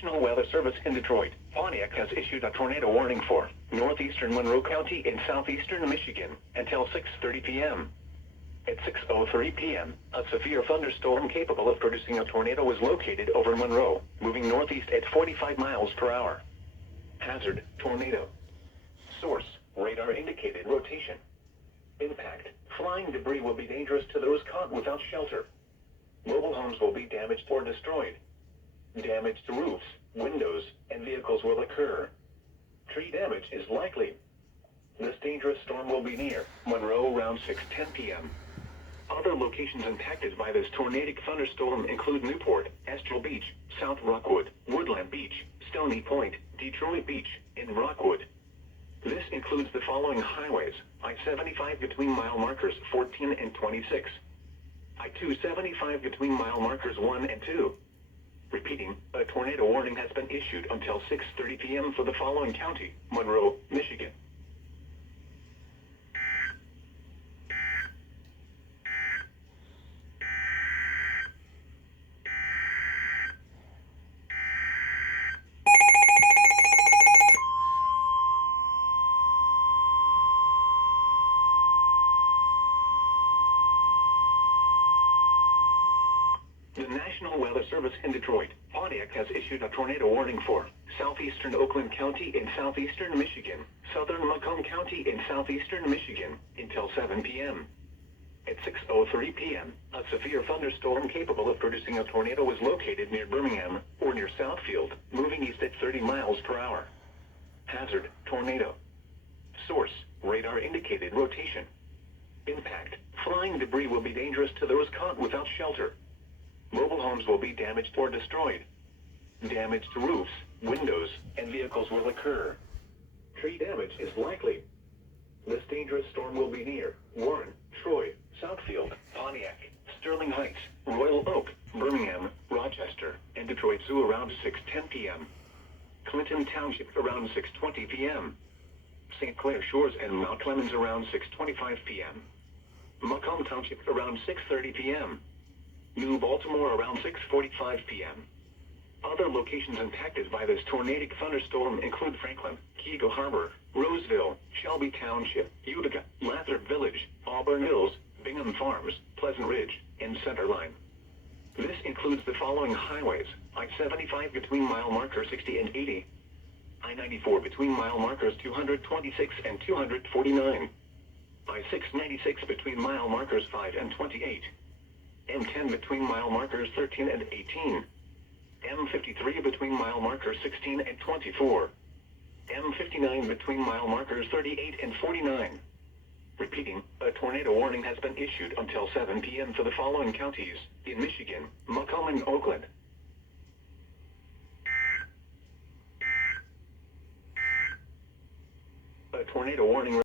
National Weather Service in Detroit, Pontiac has issued a tornado warning for northeastern Monroe County in southeastern Michigan until 6:30 p.m. At 6:03 p.m., a severe thunderstorm capable of producing a tornado was located over Monroe, moving northeast at 45 miles per hour. Hazard, tornado. Source, radar indicated rotation. Impact, flying debris will be dangerous to those caught without shelter. Mobile homes will be damaged or destroyed. Damage to roofs, windows, and vehicles will occur. Tree damage is likely. This dangerous storm will be near Monroe around 6:10 p.m. Other locations impacted by this tornadic thunderstorm include Newport, Astral Beach, South Rockwood, Woodland Beach, Stony Point, Detroit Beach, and Rockwood. This includes the following highways: I-75 between mile markers 14 and 26. I-275 between mile markers 1 and 2. Repeating, a tornado warning has been issued until 6:30 p.m. for the following county: Monroe, Michigan. The National Weather Service in Detroit, Pontiac has issued a tornado warning for southeastern Oakland County in southeastern Michigan, southern Macomb County in southeastern Michigan, until 7 p.m. At 6:03 p.m., a severe thunderstorm capable of producing a tornado was located near Birmingham, or near Southfield, moving east at 30 miles per hour. Hazard, tornado. Source, radar indicated rotation. Impact, flying debris will be dangerous to those caught without shelter. Mobile homes will be damaged or destroyed. Damage to roofs, windows, and vehicles will occur. Tree damage is likely. This dangerous storm will be near Warren, Troy, Southfield, Pontiac, Sterling Heights, Royal Oak, Birmingham, Rochester, and Detroit Zoo around 6:10 p.m. Clinton Township around 6:20 p.m. St. Clair Shores and Mount Clemens around 6:25 p.m. Macomb Township around 6:30 p.m. New Baltimore around 6:45 p.m. Other locations impacted by this tornadic thunderstorm include Franklin, Keego Harbor, Roseville, Shelby Township, Utica, Lathrop Village, Auburn Hills, Bingham Farms, Pleasant Ridge, and Centerline. This includes the following highways: I-75 between mile markers 60 and 80. I-94 between mile markers 226 and 249. I-696 between mile markers 5 and 28. M10 between mile markers 13 and 18. M53 between mile markers 16 and 24. M59 between mile markers 38 and 49. Repeating, a tornado warning has been issued until 7 p.m. for the following counties in Michigan, Macomb, and Oakland. A tornado warning